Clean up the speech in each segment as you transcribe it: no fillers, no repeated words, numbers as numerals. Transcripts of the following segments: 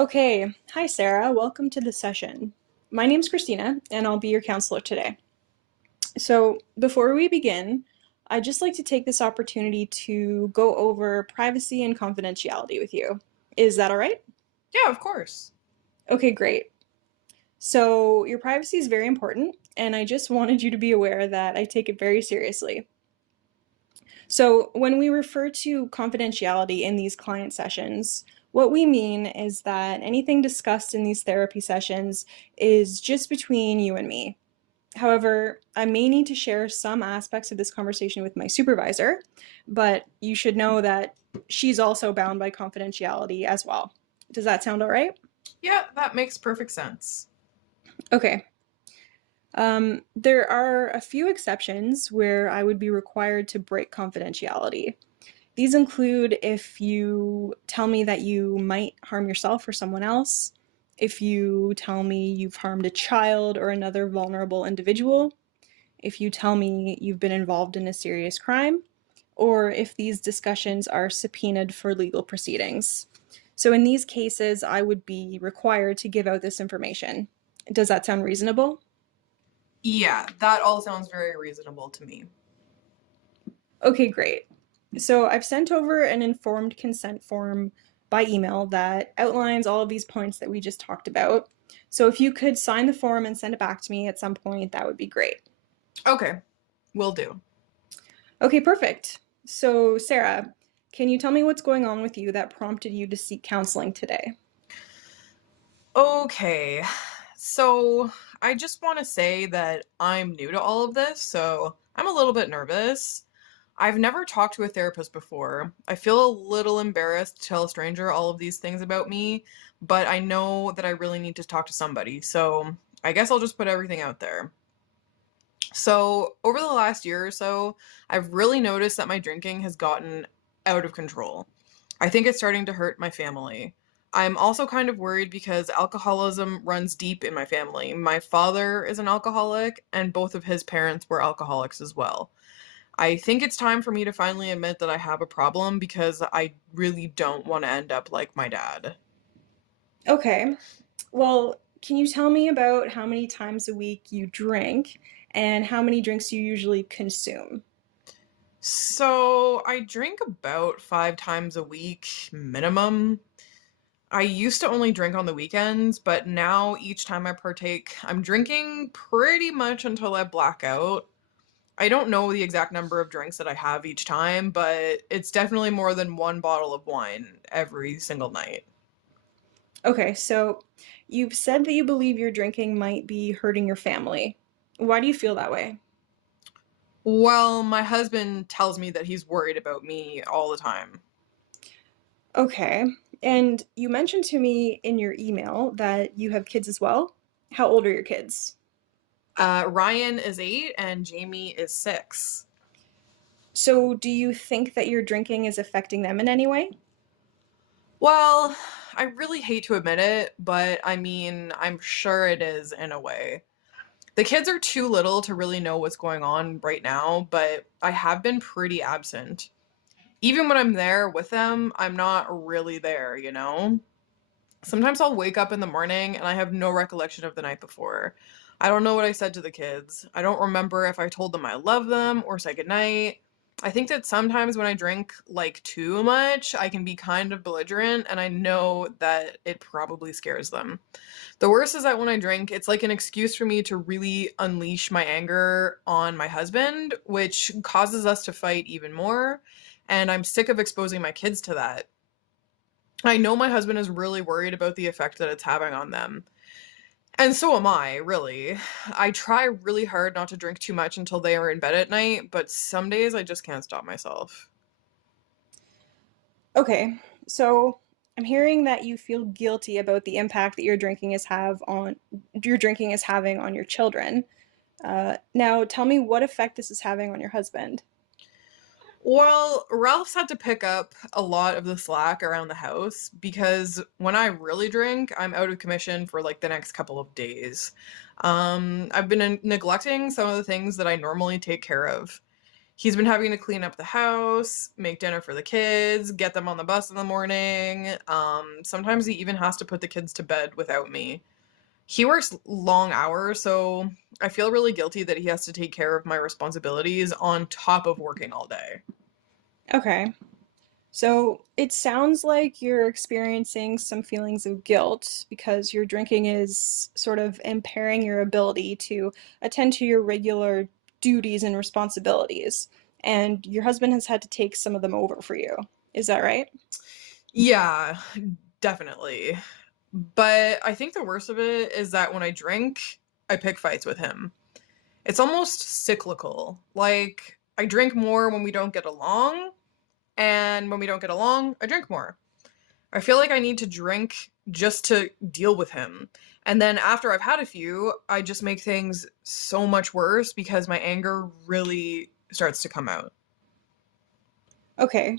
Okay, hi Sarah, welcome to the session. My name's Christina, and I'll be your counselor today. So, before we begin, I'd just like to take this opportunity to go over privacy and confidentiality with you. Is that all right? Yeah, of course. Okay, great. So, your privacy is very important, and I just wanted you to be aware that I take it very seriously. So, when we refer to confidentiality in these client sessions, what we mean is that anything discussed in these therapy sessions is just between you and me. However, I may need to share some aspects of this conversation with my supervisor, but you should know that she's also bound by confidentiality as well. Does that sound all right? Yeah, that makes perfect sense. Okay. There are a few exceptions where I would be required to break confidentiality. These include if you tell me that you might harm yourself or someone else, if you tell me you've harmed a child or another vulnerable individual, if you tell me you've been involved in a serious crime, or if these discussions are subpoenaed for legal proceedings. So in these cases, I would be required to give out this information. Does that sound reasonable? Yeah, that all sounds very reasonable to me. Okay, great. So I've sent over an informed consent form by email that outlines all of these points that we just talked about. So if you could sign the form and send it back to me at some point, that would be great. Okay, will do. Okay, perfect. So, Sarah, can you tell me what's going on with you that prompted you to seek counseling today? Okay, so I just want to say that I'm new to all of this, so I'm a little bit nervous. I've never talked to a therapist before. I feel a little embarrassed to tell a stranger all of these things about me, but I know that I really need to talk to somebody, so I guess I'll just put everything out there. So, over the last year or so, I've really noticed that my drinking has gotten out of control. I think it's starting to hurt my family. I'm also kind of worried because alcoholism runs deep in my family. My father is an alcoholic, and both of his parents were alcoholics as well. I think it's time for me to finally admit that I have a problem because I really don't want to end up like my dad. Okay. Well, can you tell me about how many times a week you drink and how many drinks you usually consume? So, I drink about 5 times a week minimum. I used to only drink on the weekends, but now each time I partake, I'm drinking pretty much until I black out. I don't know the exact number of drinks that I have each time, but it's definitely more than one bottle of wine every single night. Okay, so you've said that you believe your drinking might be hurting your family. Why do you feel that way? Well, my husband tells me that he's worried about me all the time. Okay, and you mentioned to me in your email that you have kids as well. How old are your kids? Ryan is 8 and Jamie is 6. So, do you think that your drinking is affecting them in any way? Well, I really hate to admit it, but I mean, I'm sure it is in a way. The kids are too little to really know what's going on right now, but I have been pretty absent. Even when I'm there with them, I'm not really there, you know? Sometimes I'll wake up in the morning and I have no recollection of the night before. I don't know what I said to the kids. I don't remember if I told them I love them or said goodnight. I think that sometimes when I drink like too much, I can be kind of belligerent and I know that it probably scares them. The worst is that when I drink, it's like an excuse for me to really unleash my anger on my husband, which causes us to fight even more. And I'm sick of exposing my kids to that. I know my husband is really worried about the effect that it's having on them. And so am I, really. I try really hard not to drink too much until they are in bed at night, but some days I just can't stop myself. Okay, so I'm hearing that you feel guilty about the impact that your drinking is having on your children. Now, tell me what effect this is having on your husband. Well, Ralph's had to pick up a lot of the slack around the house because when I really drink, I'm out of commission for like the next couple of days. I've been neglecting some of the things that I normally take care of. He's been having to clean up the house, make dinner for the kids, get them on the bus in the morning. Sometimes he even has to put the kids to bed without me. He works long hours, so I feel really guilty that he has to take care of my responsibilities on top of working all day. Okay. So it sounds like you're experiencing some feelings of guilt because your drinking is sort of impairing your ability to attend to your regular duties and responsibilities. And your husband has had to take some of them over for you. Is that right? Yeah, definitely. But I think the worst of it is that when I drink, I pick fights with him. It's almost cyclical. Like, I drink more when we don't get along, and when we don't get along, I drink more. I feel like I need to drink just to deal with him. And then after I've had a few, I just make things so much worse because my anger really starts to come out. Okay.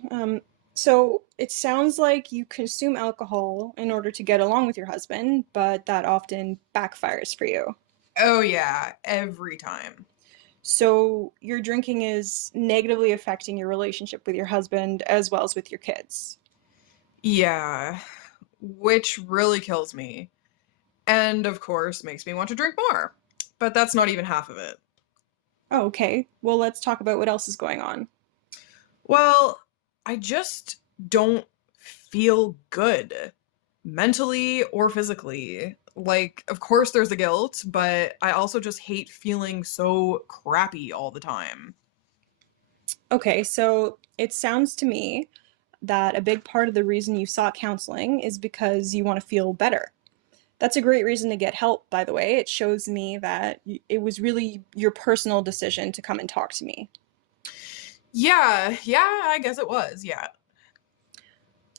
So it sounds like you consume alcohol in order to get along with your husband, but that often backfires for you. Oh, yeah, every time. So your drinking is negatively affecting your relationship with your husband as well as with your kids. Yeah, which really kills me. And of course, makes me want to drink more. But that's not even half of it. Oh, okay. Well, let's talk about what else is going on. Well, I just don't feel good mentally or physically. Like, of course, there's the guilt, but I also just hate feeling so crappy all the time. Okay, so it sounds to me that a big part of the reason you sought counseling is because you want to feel better. That's a great reason to get help, by the way. It shows me that it was really your personal decision to come and talk to me. Yeah, I guess it was, yeah.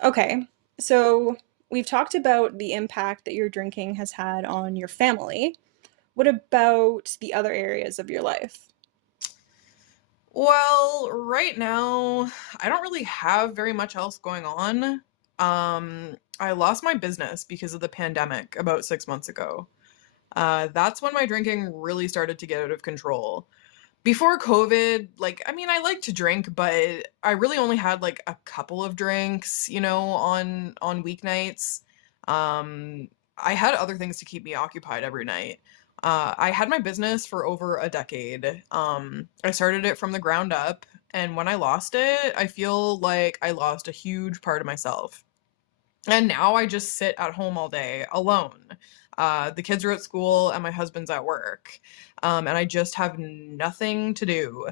Okay, so we've talked about the impact that your drinking has had on your family. What about the other areas of your life? Well, right now, I don't really have very much else going on. I lost my business because of the pandemic about 6 months ago. That's when my drinking really started to get out of control. Before COVID, like, I mean, I like to drink, but I really only had like a couple of drinks, on weeknights. I had other things to keep me occupied every night. I had my business for over a decade. I started it from the ground up, and when I lost it, I feel like I lost a huge part of myself. And now I just sit at home all day alone. The kids are at school and my husband's at work. And I just have nothing to do.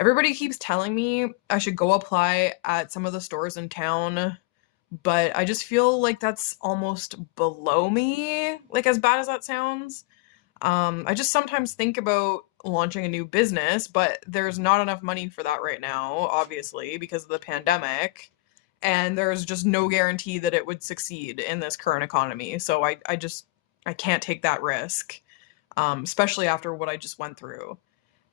Everybody keeps telling me I should go apply at some of the stores in town, but I just feel like that's almost below me, like as bad as that sounds. I just sometimes think about launching a new business, but there's not enough money for that right now, obviously, because of the pandemic. And there's just no guarantee that it would succeed in this current economy. So I can't take that risk, especially after what I just went through.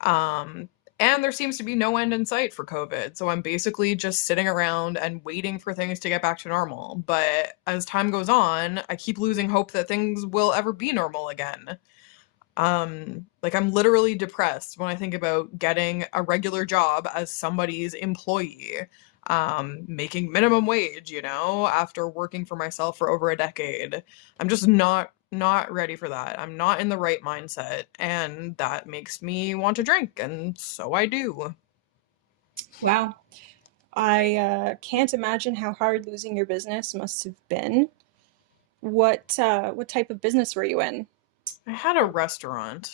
Um, and there seems to be no end in sight for COVID. So I'm basically just sitting around and waiting for things to get back to normal. But as time goes on, I keep losing hope that things will ever be normal again. Like I'm literally depressed when I think about getting a regular job as somebody's employee, making minimum wage, after working for myself for over a decade. I'm just not ready for that. I'm not in the right mindset, and that makes me want to drink, and so I do. Wow. I can't imagine how hard losing your business must have been. What type of business were you in? I had a restaurant.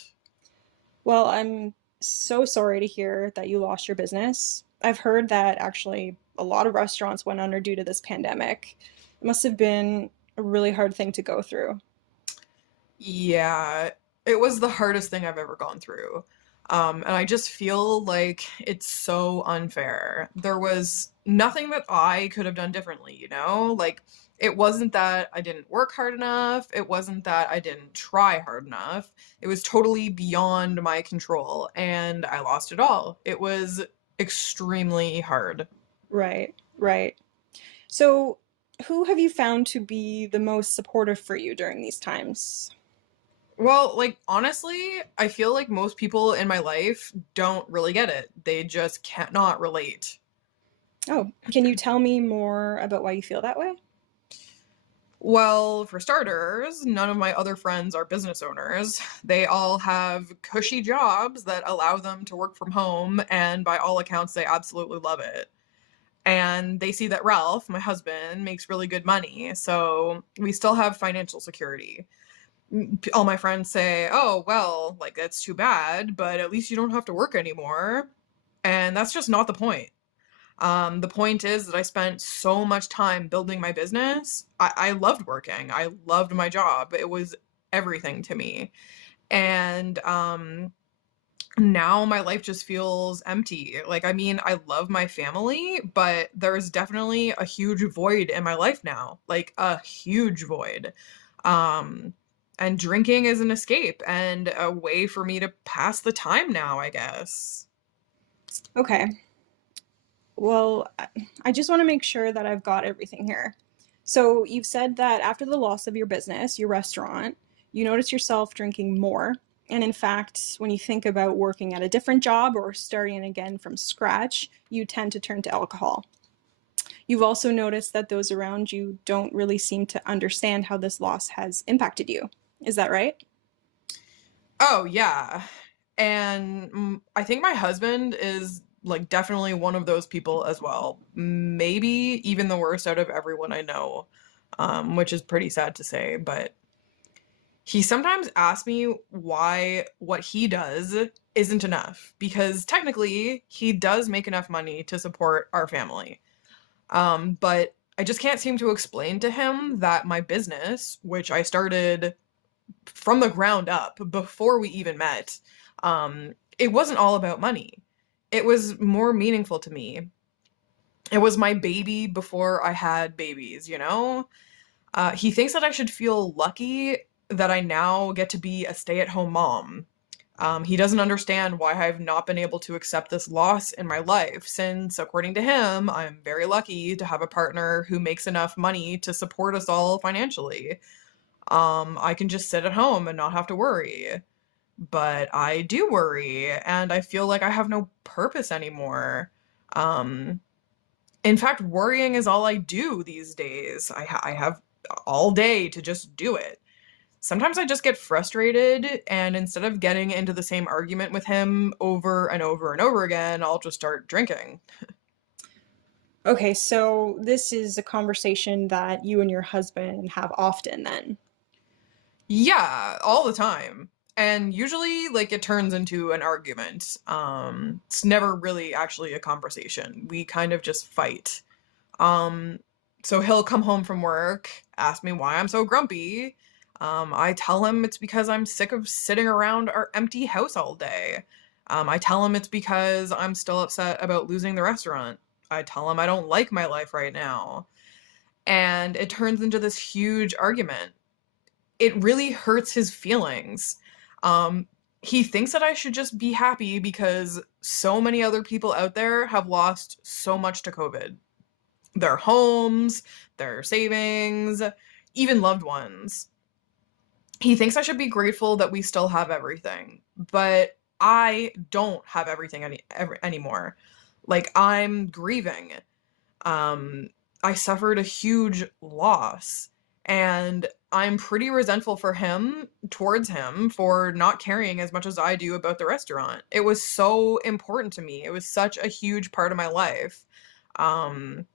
Well, I'm so sorry to hear that you lost your business. I've heard that actually a lot of restaurants went under due to this pandemic. It must have been a really hard thing to go through. Yeah, it was the hardest thing I've ever gone through. And I just feel like it's so unfair. There was nothing that I could have done differently, Like, it wasn't that I didn't work hard enough. It wasn't that I didn't try hard enough. It was totally beyond my control, and I lost it all. It was extremely hard. Right, right. So, who have you found to be the most supportive for you during these times? Well, like, honestly, I feel like most people in my life don't really get it. They just cannot relate. Oh, can you tell me more about why you feel that way? Well, for starters, none of my other friends are business owners. They all have cushy jobs that allow them to work from home, and by all accounts, they absolutely love it. And they see that Ralph, my husband, makes really good money, so we still have financial security. All my friends say, "Oh, well, like that's too bad, but at least you don't have to work anymore." And that's just not the point. The point is that I spent so much time building my business. I loved working. I loved my job. It was everything to me. And now my life just feels empty. Like, I mean, I love my family, but there's definitely a huge void in my life now. Like a huge void. Um and drinking is an escape and a way for me to pass the time now, I guess. Okay. Well, I just want to make sure that I've got everything here. So, you've said that after the loss of your business, your restaurant, you notice yourself drinking more. And in fact, when you think about working at a different job or starting again from scratch, you tend to turn to alcohol. You've also noticed that those around you don't really seem to understand how this loss has impacted you. Is that right? Oh, yeah. And I think my husband is like definitely one of those people as well. Maybe even the worst out of everyone I know, which is pretty sad to say. But he sometimes asks me why what he does isn't enough because technically he does make enough money to support our family. But I just can't seem to explain to him that my business, which I started from the ground up before we even met, it wasn't all about money. It was more meaningful to me. It was my baby before I had babies, you know? He thinks that I should feel lucky that I now get to be a stay at home mom. He doesn't understand why I've not been able to accept this loss in my life, since, according to him, I'm very lucky to have a partner who makes enough money to support us all financially. I can just sit at home and not have to worry. But I do worry, and I feel like I have no purpose anymore. Um, in fact, worrying is all I do these days. I have all day to just do it. Sometimes I just get frustrated, and instead of getting into the same argument with him over and over and over again, I'll just start drinking. Okay, so this is a conversation that you and your husband have often then. Yeah, all the time. And usually, like, it turns into an argument. It's never really actually a conversation. We kind of just fight. Um, so he'll come home from work, ask me why I'm so grumpy. I tell him it's because I'm sick of sitting around our empty house all day. I tell him it's because I'm still upset about losing the restaurant. I tell him I don't like my life right now. And it turns into this huge argument. It really hurts his feelings. Um, he thinks that I should just be happy because so many other people out there have lost so much to COVID. Their homes, their savings, even loved ones. He thinks I should be grateful that we still have everything, but I don't have everything anymore. Like, I'm grieving. Um, I suffered a huge loss, and I'm pretty resentful for him towards him for not caring as much as I do about the restaurant. It was so important to me. It was such a huge part of my life. Um,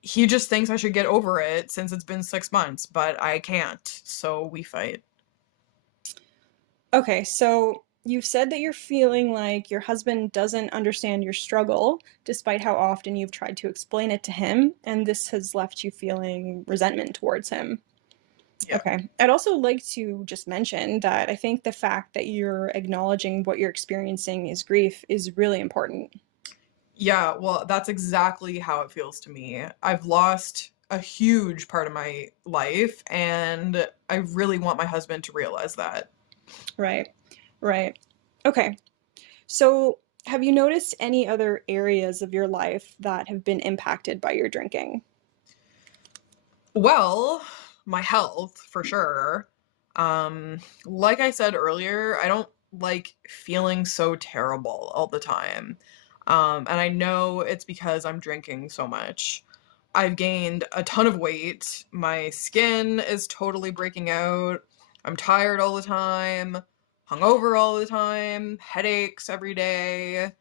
he just thinks I should get over it since it's been 6 months, but I can't. So we fight. Okay, so you've said that you're feeling like your husband doesn't understand your struggle, despite how often you've tried to explain it to him, and this has left you feeling resentment towards him. Yeah. Okay. I'd also like to just mention that I think the fact that you're acknowledging what you're experiencing is grief is really important. Yeah, well, that's exactly how it feels to me. I've lost a huge part of my life, and I really want my husband to realize that. Right. Right. Okay. So, have you noticed any other areas of your life that have been impacted by your drinking? Well, my health, for sure. Like I said earlier, I don't like feeling so terrible all the time. And I know it's because I'm drinking so much. I've gained a ton of weight. My skin is totally breaking out. I'm tired all the time, hungover all the time, headaches every day.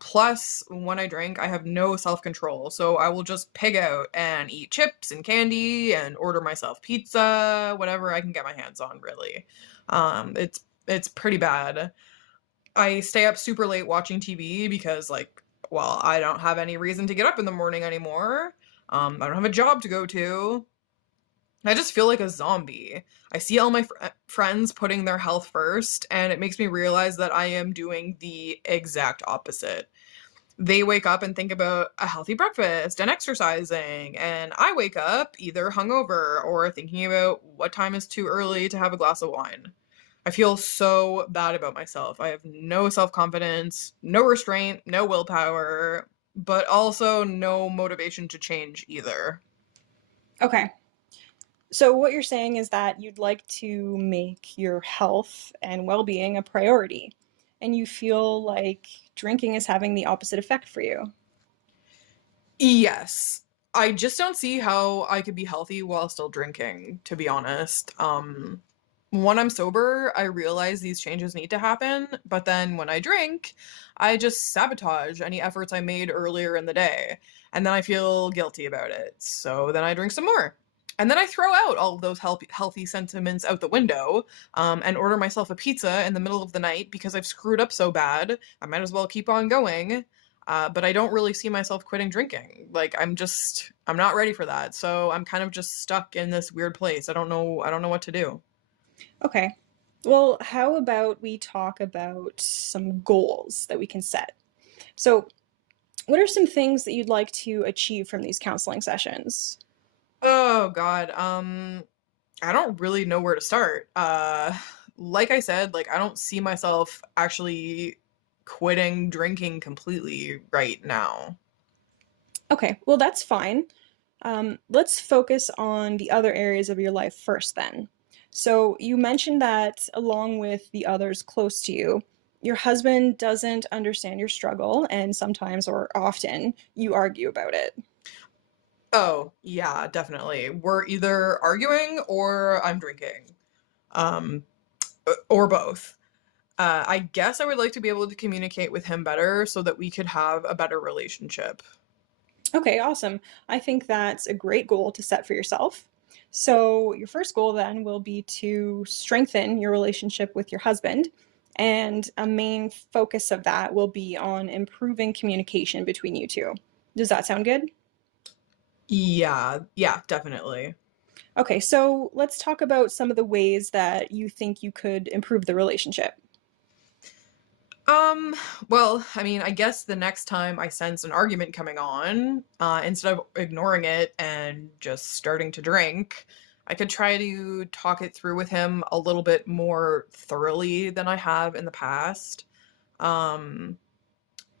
Plus, when I drink, I have no self control, so I will just pig out and eat chips and candy and order myself pizza, whatever I can get my hands on, really. It's pretty bad. I stay up super late watching TV because, like, well, I don't have any reason to get up in the morning anymore. I don't have a job to go to. I just feel like a zombie. I see all my friends putting their health first, and it makes me realize that I am doing the exact opposite. They wake up and think about a healthy breakfast and exercising, and I wake up either hungover or thinking about what time is too early to have a glass of wine. I feel so bad about myself. I have no self confidence, no restraint, no willpower, but also no motivation to change either. Okay. So what you're saying is that you'd like to make your health and well-being a priority, and you feel like drinking is having the opposite effect for you. Yes. I just don't see how I could be healthy while still drinking, to be honest. When I'm sober, I realize these changes need to happen, but then when I drink, I just sabotage any efforts I made earlier in the day, and then I feel guilty about it. So then I drink some more. And then I throw out all of those healthy sentiments out the window, and order myself a pizza in the middle of the night because I've screwed up so bad. I might as well keep on going. But I don't really see myself quitting drinking. Like I'm not ready for that. So I'm kind of just stuck in this weird place. I don't know what to do. Okay. Well, how about we talk about some goals that we can set? So, what are some things that you'd like to achieve from these counseling sessions? Oh God. I don't really know where to start. Like I said, like I don't see myself actually quitting drinking completely right now. Okay, well, that's fine. Let's focus on the other areas of your life first, then. So, you mentioned that along with the others close to you, your husband doesn't understand your struggle, and sometimes or often you argue about it. Oh, yeah, definitely. We're either arguing or I'm drinking. Um, or both. I guess I would like to be able to communicate with him better so that we could have a better relationship. Okay, awesome. I think that's a great goal to set for yourself. So, your first goal then will be to strengthen your relationship with your husband. And a main focus of that will be on improving communication between you two. Does that sound good? Yeah, yeah, definitely. Okay, so let's talk about some of the ways that you think you could improve the relationship. Um, well, I mean, I guess the next time I sense an argument coming on, instead of ignoring it and just starting to drink, I could try to talk it through with him a little bit more thoroughly than I have in the past. Um,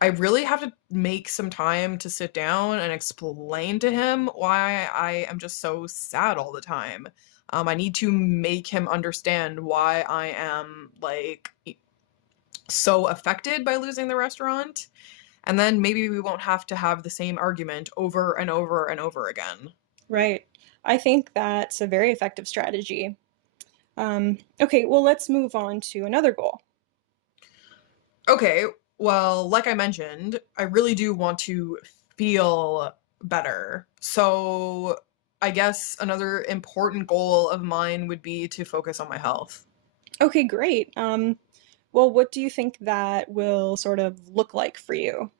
I really have to make some time to sit down and explain to him why I am just so sad all the time. I need to make him understand why I am like so affected by losing the restaurant, and then maybe we won't have to have the same argument over and over and over again. Right. I think that's a very effective strategy. Okay, well, let's move on to another goal. Okay, well, like I mentioned, I really do want to feel better. So I guess another important goal of mine would be to focus on my health. Okay, great. Well, what do you think that will sort of look like for you?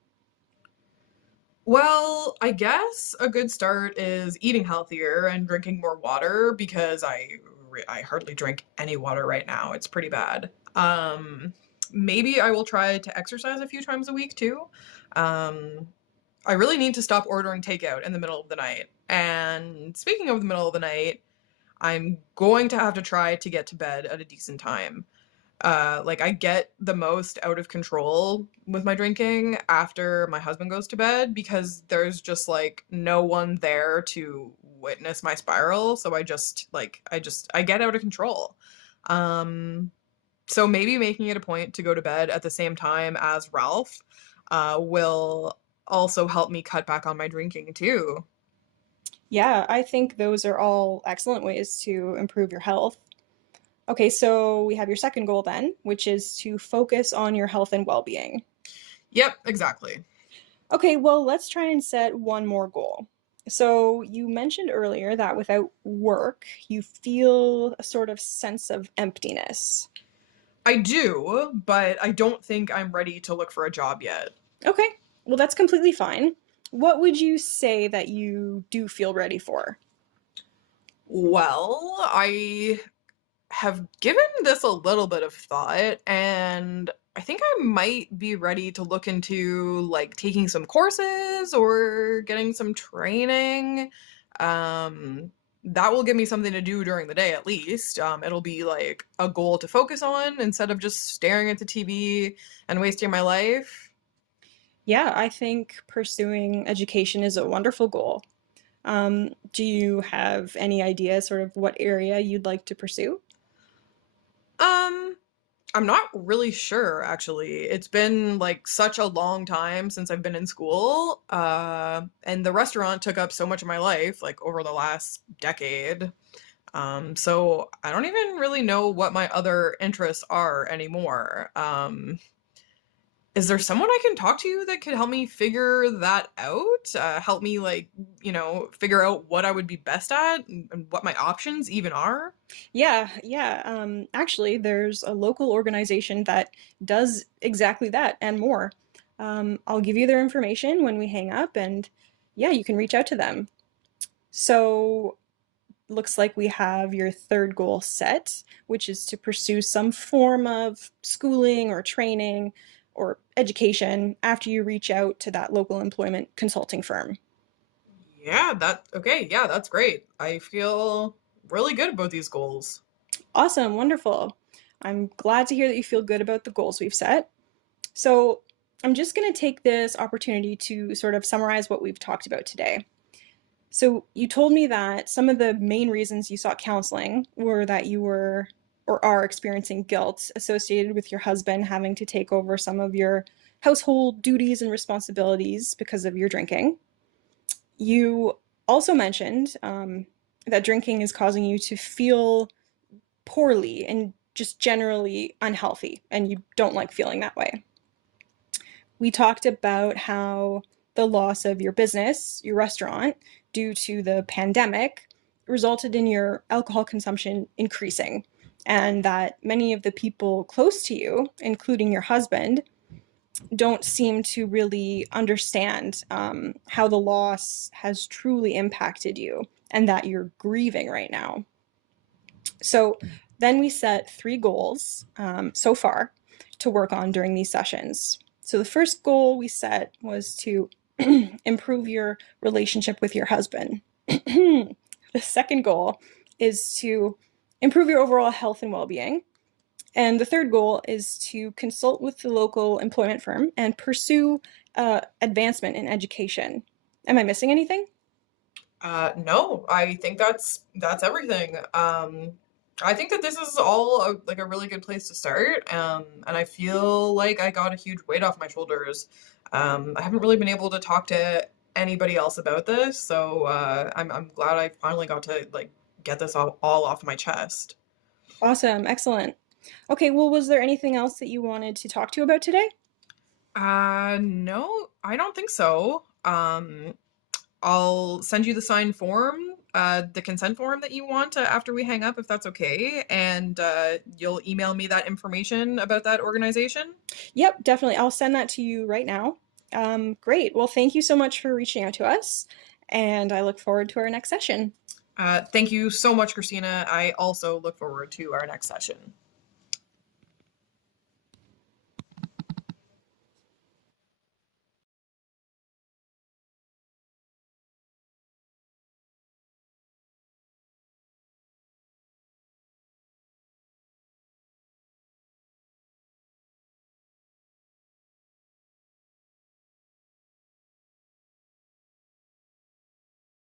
Well, I guess a good start is eating healthier and drinking more water because I hardly drink any water right now. It's pretty bad. Maybe I will try to exercise a few times a week too. Um, I really need to stop ordering takeout in the middle of the night. And speaking of the middle of the night, I'm going to have to try to get to bed at a decent time. Like I get the most out of control with my drinking after my husband goes to bed because there's just like no one there to witness my spiral, so I get out of control. Um, so maybe making it a point to go to bed at the same time as Ralph, will also help me cut back on my drinking too. Yeah, I think those are all excellent ways to improve your health. Okay, so we have your second goal then, which is to focus on your health and well-being. Yep, exactly. Okay, well, let's try and set one more goal. So you mentioned earlier that without work, you feel a sort of sense of emptiness. I do, but I don't think I'm ready to look for a job yet. Okay, well, that's completely fine. What would you say that you do feel ready for? Well, I have given this a little bit of thought, and I think I might be ready to look into like taking some courses or getting some training. Um, that will give me something to do during the day at least. It'll be like a goal to focus on instead of just staring at the TV and wasting my life. Yeah, I think pursuing education is a wonderful goal. Do you have any idea sort of what area you'd like to pursue? Um, I'm not really sure actually. It's been like such a long time since I've been in school. And the restaurant took up so much of my life like over the last decade. So I don't even really know what my other interests are anymore. Is there someone I can talk to that could help me figure that out? Help me like, figure out what I would be best at and what my options even are? Yeah. Actually, there's a local organization that does exactly that and more. I'll give you their information when we hang up, and yeah, you can reach out to them. So, looks like we have your third goal set, which is to pursue some form of schooling or training or education after you reach out to that local employment consulting firm. Yeah, that's great. I feel really good about these goals. Awesome, wonderful. I'm glad to hear that you feel good about the goals we've set. So, I'm just going to take this opportunity to sort of summarize what we've talked about today. So, you told me that some of the main reasons you sought counseling were that you were or are experiencing guilt associated with your husband having to take over some of your household duties and responsibilities because of your drinking. You also mentioned that drinking is causing you to feel poorly and just generally unhealthy, and you don't like feeling that way. We talked about how the loss of your business, your restaurant, due to the pandemic, resulted in your alcohol consumption increasing, and that many of the people close to you, including your husband, don't seem to really understand how the loss has truly impacted you and that you're grieving right now. So then we set three goals so far to work on during these sessions. So the first goal we set was to improve your relationship with your husband. The second goal is to improve your overall health and well-being. And the third goal is to consult with the local employment firm and pursue advancement in education. Am I missing anything? No, I think that's everything. I think that this is all like a really good place to start. And I feel like I got a huge weight off my shoulders. I haven't really been able to talk to anybody else about this, so I'm glad I finally got to like get this all off my chest. Awesome, excellent. Okay, well, was there anything else that you wanted to talk to about today? No, I don't think so. I'll send you the signed form, the consent form that you want after we hang up, if that's okay. And you'll email me that information about that organization. Yep, definitely. I'll send that to you right now. Great. Well, thank you so much for reaching out to us, and I look forward to our next session. Thank you so much, Christina. I also look forward to our next session.